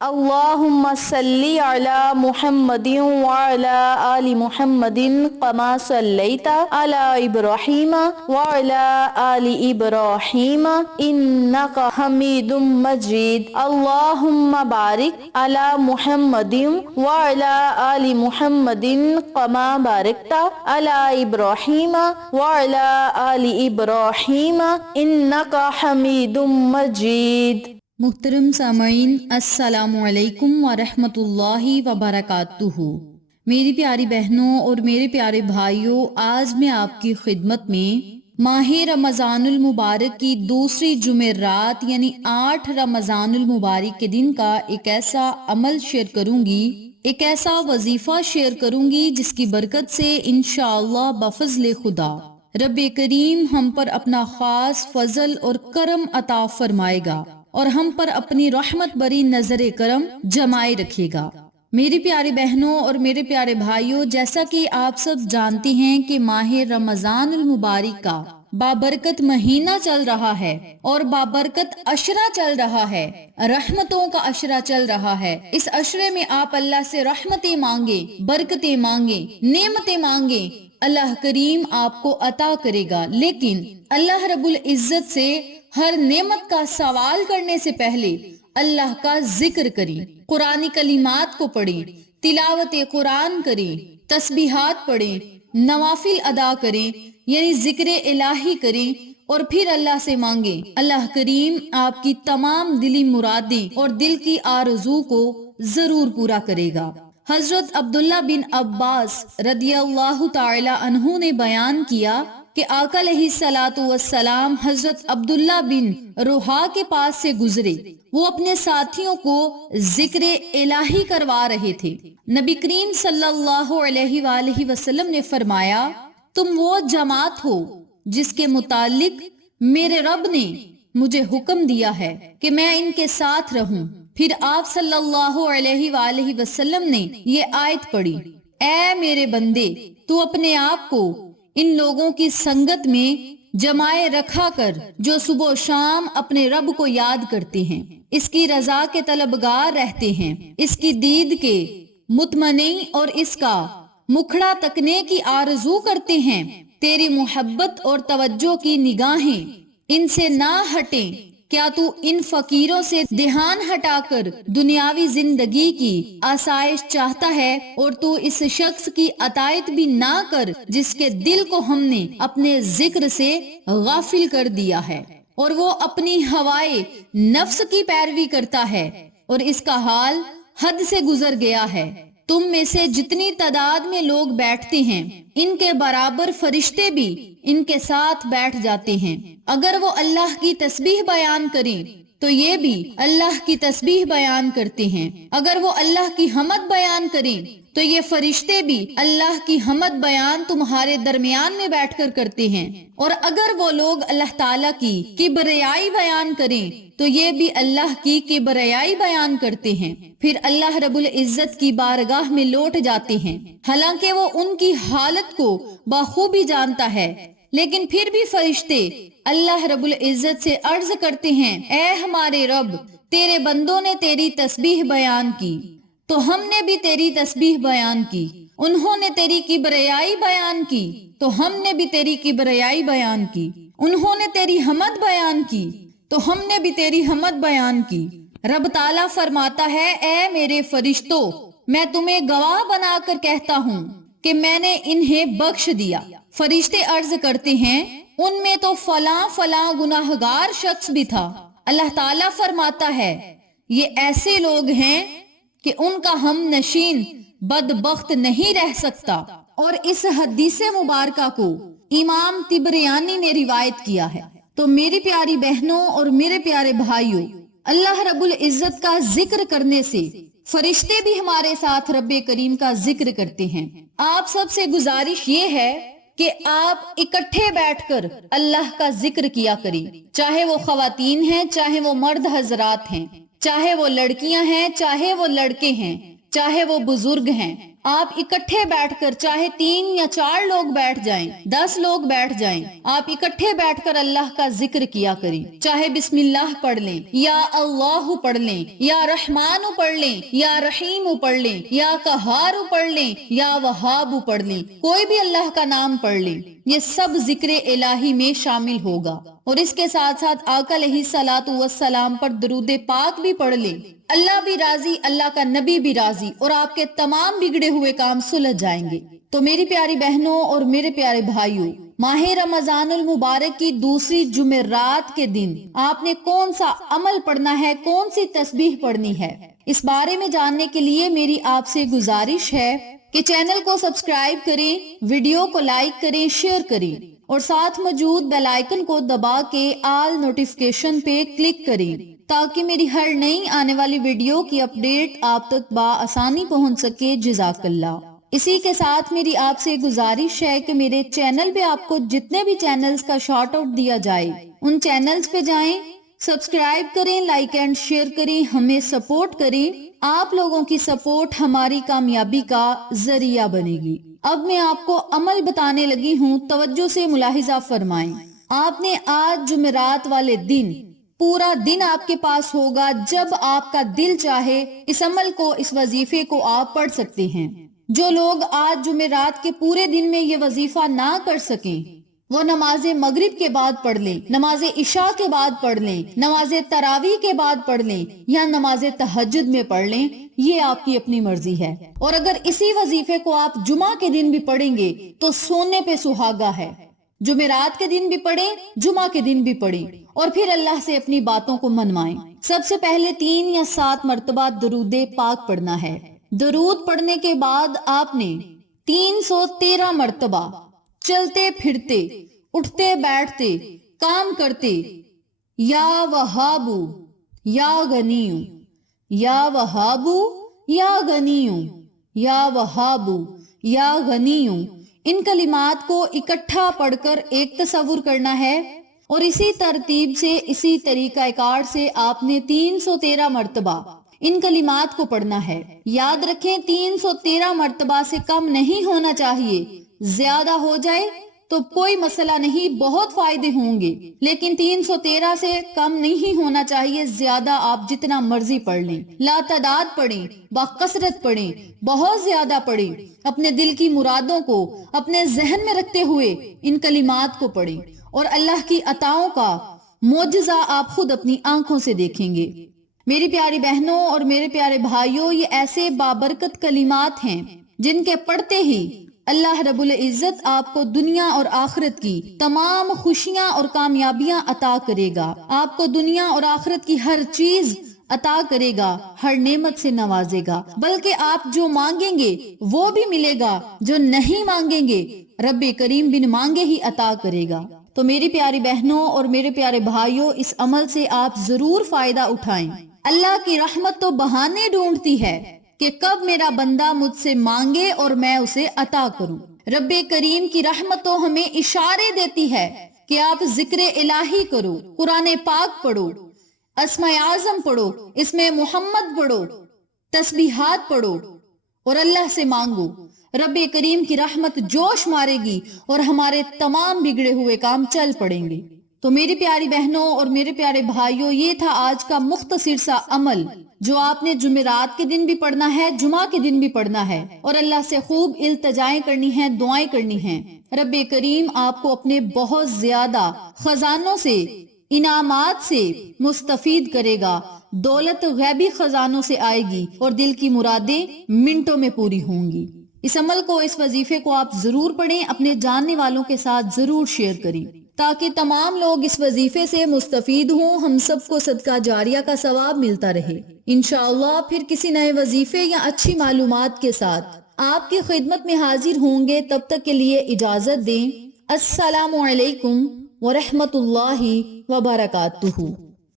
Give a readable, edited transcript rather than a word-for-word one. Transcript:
اللهم صل على محمد وعلى آل محمد كما صليت على إبراهيم وعلى آل إبراهيم إنك حميد مجيد. اللهم بارك على محمد وعلى آل محمد كما باركت على إبراهيم وعلى آل إبراهيم إنك حميد مجيد. محترم سامعین، السلام علیکم ورحمۃ اللہ وبرکاتہ۔ میری پیاری بہنوں اور میرے پیارے بھائیوں، آج میں آپ کی خدمت میں ماہ رمضان المبارک کی دوسری جمعرات یعنی 8 رمضان المبارک کے دن کا ایک ایسا عمل شیئر کروں گی، ایک ایسا وظیفہ شیئر کروں گی جس کی برکت سے انشاءاللہ بفضل خدا رب کریم ہم پر اپنا خاص فضل اور کرم عطا فرمائے گا اور ہم پر اپنی رحمت بری نظر کرم جمائے رکھے گا۔ میری پیاری بہنوں اور میرے پیارے بھائیوں، جیسا کہ آپ سب جانتے ہیں کہ ماہ رمضان المبارک کا بابرکت مہینہ چل رہا ہے اور بابرکت عشرہ چل رہا ہے، رحمتوں کا عشرہ چل رہا ہے۔ اس عشرے میں آپ اللہ سے رحمتیں مانگیں، برکتیں مانگیں، نعمتیں مانگیں، اللہ کریم آپ کو عطا کرے گا۔ لیکن اللہ رب العزت سے ہر نعمت کا سوال کرنے سے پہلے اللہ کا ذکر کریں، قرآن کلمات کو پڑھیں، تلاوت قرآن کریں، تسبیحات پڑھیں، نوافل ادا کریں یعنی ذکر الہی کریں اور پھر اللہ سے مانگیں۔ اللہ کریم آپ کی تمام دلی مرادیں اور دل کی آرزو کو ضرور پورا کرے گا۔ حضرت عبداللہ بن عباس رضی اللہ تعالی عنہ نے بیان کیا کہ آقا علیہ الصلوۃ والسلام حضرت عبداللہ بن رواحہ کے پاس سے گزرے، وہ اپنے ساتھیوں کو ذکر الہی کروا رہے تھے۔ نبی کریم صلی اللہ علیہ وآلہ وسلم نے فرمایا، تم وہ جماعت ہو جس کے متعلق میرے رب نے مجھے حکم دیا ہے کہ میں ان کے ساتھ رہوں۔ پھر آپ صلی اللہ علیہ وآلہ وسلم نے یہ آیت پڑھی، اے میرے بندے، تو اپنے آپ کو ان لوگوں کی سنگت میں جمائے رکھا کر جو صبح و شام اپنے رب کو یاد کرتے ہیں، اس کی رضا کے طلبگار رہتے ہیں، اس کی دید کے متمنی اور اس کا مکھڑا تکنے کی آرزو کرتے ہیں۔ تیری محبت اور توجہ کی نگاہیں ان سے نہ ہٹیں۔ کیا تو ان فقیروں سے دھیان ہٹا کر دنیاوی زندگی کی آسائش چاہتا ہے اور تو اس شخص کی اطاعت بھی نہ کر جس کے دل کو ہم نے اپنے ذکر سے غافل کر دیا ہے اور وہ اپنی ہوائے نفس کی پیروی کرتا ہے اور اس کا حال حد سے گزر گیا ہے۔ تم میں سے جتنی تعداد میں لوگ بیٹھتے ہیں ان کے برابر فرشتے بھی ان کے ساتھ بیٹھ جاتے ہیں۔ اگر وہ اللہ کی تسبیح بیان کریں تو یہ بھی اللہ کی تسبیح بیان کرتے ہیں، اگر وہ اللہ کی حمد بیان کریں تو یہ فرشتے بھی اللہ کی حمد بیان تمہارے درمیان میں بیٹھ کر کرتے ہیں، اور اگر وہ لوگ اللہ تعالیٰ کی کبریائی بیان کریں تو یہ بھی اللہ کی کبریائی بیان کرتے ہیں، پھر اللہ رب العزت کی بارگاہ میں لوٹ جاتے ہیں، حالانکہ وہ ان کی حالت کو بخوبی جانتا ہے۔ لیکن پھر بھی فرشتے اللہ رب العزت سے عرض کرتے ہیں، اے ہمارے رب، تیرے بندوں نے تیری تسبیح بیان کی تو ہم نے بھی تیری تسبیح بیان کی، انہوں نے تیری کبریائی بیان کی تو ہم نے بھی تیری کبریائی بیان کی، انہوں نے تیری حمد بیان کی تو ہم نے بھی تیری حمد بیان کی۔ رب تعالیٰ فرماتا ہے، اے میرے فرشتوں، میں تمہیں گواہ بنا کر کہتا ہوں کہ میں نے انہیں بخش دیا۔ فرشتے عرض کرتے ہیں، ان میں تو فلاں فلاں گناہگار شخص بھی تھا۔ اللہ تعالیٰ فرماتا ہے، یہ ایسے لوگ ہیں کہ ان کا ہم نشین بدبخت نہیں رہ سکتا۔ اور اس حدیث مبارکہ کو امام طبرانی نے روایت کیا ہے۔ تو میری پیاری بہنوں اور میرے پیارے بھائیوں، اللہ رب العزت کا ذکر کرنے سے فرشتے بھی ہمارے ساتھ رب کریم کا ذکر کرتے ہیں۔ آپ سب سے گزارش یہ ہے کہ آپ اکٹھے بیٹھ کر اللہ کا ذکر کیا کریں، چاہے وہ خواتین ہیں، چاہے وہ مرد حضرات ہیں، چاہے وہ لڑکیاں ہیں، چاہے وہ لڑکے ہیں، چاہے وہ بزرگ ہیں، آپ اکٹھے بیٹھ کر چاہے 3 یا 4 لوگ بیٹھ جائیں، 10 لوگ بیٹھ جائیں، آپ اکٹھے بیٹھ کر اللہ کا ذکر کیا کریں، چاہے بسم اللہ پڑھ لیں یا اللہ پڑھ لیں یا رحمان پڑھ لیں یا رحیم پڑھ لیں یا قہار پڑھ لیں یا وہاب پڑھ لیں، کوئی بھی اللہ کا نام پڑھ لیں، یہ سب ذکر الہی میں شامل ہوگا۔ اور اس کے ساتھ ساتھ آقا علیہ الصلوۃ والسلام پر درود پاک بھی پڑھ لیں، اللہ بھی راضی، اللہ کا نبی بھی راضی، اور آپ کے تمام بگڑے ہوئے کام سلجھ جائیں گے۔ تو میری پیاری بہنوں اور میرے پیارے بھائیوں، ماہ رمضان المبارک کی دوسری جمعرات کے دن آپ نے کون سا عمل پڑھنا ہے، کون سی تسبیح پڑھنی ہے، اس بارے میں جاننے کے لیے میری آپ سے گزارش ہے کہ چینل کو سبسکرائب کریں، ویڈیو کو لائک کریں، شیئر کریں اور ساتھ موجود بیل آئیکن کو دبا کے آل نوٹیفیکیشن پہ کلک کریں تاکہ میری ہر نئی آنے والی ویڈیو کی اپڈیٹ آپ تک بآسانی پہنچ سکے۔ جزاک اللہ۔ اسی کے ساتھ میری آپ سے گزارش ہے کہ میرے چینل پہ آپ کو جتنے بھی چینلز کا شارٹ آؤٹ دیا جائے ان چینلز پہ جائیں، سبسکرائب کریں، لائک اینڈ شیئر کریں، ہمیں سپورٹ کریں۔ آپ لوگوں کی سپورٹ ہماری کامیابی کا ذریعہ بنے گی۔ اب میں آپ کو عمل بتانے لگی ہوں، توجہ سے ملاحظہ فرمائیں۔ آپ نے آج جمعرات والے دن پورا دن آپ کے پاس ہوگا، جب آپ کا دل چاہے اس عمل کو، اس وظیفے کو آپ پڑھ سکتے ہیں۔ جو لوگ آج جمعرات کے پورے دن میں یہ وظیفہ نہ کر سکیں وہ نماز مغرب کے بعد پڑھ لیں، نماز عشاء کے بعد پڑھ لیں، نماز تراویح کے بعد پڑھ لیں یا نماز تہجد میں پڑھ لیں، یہ آپ کی اپنی مرضی ہے۔ اور اگر اسی وظیفے کو آپ جمعہ کے دن بھی پڑھیں گے تو سونے پہ سہاگا ہے۔ جمعرات کے دن بھی پڑھیں، جمعہ کے دن بھی پڑھیں اور پھر اللہ سے اپنی باتوں کو منوائیں۔ سب سے پہلے 3 یا 7 مرتبہ درود پاک پڑھنا ہے۔ درود پڑھنے کے بعد آپ نے 313 مرتبہ چلتے پھرتے، اٹھتے بیٹھتے، کام کرتے یا وہابو یا غنیو، یا وہابو یا غنیو، یا وہابو یا غنیو، ان کلمات کو اکٹھا پڑھ کر ایک تصور کرنا ہے اور اسی ترتیب سے، اسی طریقہ کار سے آپ نے 313 مرتبہ ان کلمات کو پڑھنا ہے۔ یاد رکھیں 313 مرتبہ سے کم نہیں ہونا چاہیے، زیادہ ہو جائے تو کوئی مسئلہ نہیں، بہت فائدے ہوں گے، لیکن 313 سے کم نہیں ہونا چاہیے، زیادہ آپ جتنا مرضی پڑھ لیں، لا تعداد پڑھیں، باکثرت پڑھیں، بہت زیادہ پڑھیں، اپنے دل کی مرادوں کو اپنے ذہن میں رکھتے ہوئے ان کلمات کو پڑھیں اور اللہ کی عطاؤں کا معجزہ آپ خود اپنی آنکھوں سے دیکھیں گے۔ میری پیاری بہنوں اور میرے پیارے بھائیوں، یہ ایسے بابرکت کلمات ہیں جن کے پڑھتے ہی اللہ رب العزت آپ کو دنیا اور آخرت کی تمام خوشیاں اور کامیابیاں عطا کرے گا، آپ کو دنیا اور آخرت کی ہر چیز عطا کرے گا، ہر نعمت سے نوازے گا، بلکہ آپ جو مانگیں گے وہ بھی ملے گا، جو نہیں مانگیں گے رب کریم بن مانگے ہی عطا کرے گا۔ تو میری پیاری بہنوں اور میرے پیارے بھائیوں، اس عمل سے آپ ضرور فائدہ اٹھائیں۔ اللہ کی رحمت تو بہانے ڈھونڈتی ہے کہ کب میرا بندہ مجھ سے مانگے اور میں اسے عطا کروں۔ رب کریم کی رحمت تو ہمیں اشارے دیتی ہے کہ آپ ذکر الہی کرو، قرآن پاک پڑھو، اسماء اعظم پڑھو، اسم محمد پڑھو، تسبیحات پڑھو اور اللہ سے مانگو۔ رب کریم کی رحمت جوش مارے گی اور ہمارے تمام بگڑے ہوئے کام چل پڑیں گے۔ تو میری پیاری بہنوں اور میرے پیارے بھائیوں، یہ تھا آج کا مختصر سا عمل جو آپ نے جمعرات کے دن بھی پڑھنا ہے، جمعہ کے دن بھی پڑھنا ہے اور اللہ سے خوب التجائیں کرنی ہیں، دعائیں کرنی ہیں۔ رب کریم آپ کو اپنے بہت زیادہ خزانوں سے، انعامات سے مستفید کرے گا، دولت غیبی خزانوں سے آئے گی اور دل کی مرادیں منٹوں میں پوری ہوں گی۔ اس عمل کو، اس وظیفے کو آپ ضرور پڑھیں، اپنے جاننے والوں کے ساتھ ضرور شیئر کریں تاکہ تمام لوگ اس وظیفے سے مستفید ہوں، ہم سب کو صدقہ جاریہ کا ثواب ملتا رہے۔ انشاءاللہ پھر کسی نئے وظیفے یا اچھی معلومات کے ساتھ آپ کی خدمت میں حاضر ہوں گے، تب تک کے لیے اجازت دیں۔ السلام علیکم ورحمۃ اللہ وبرکاتہ۔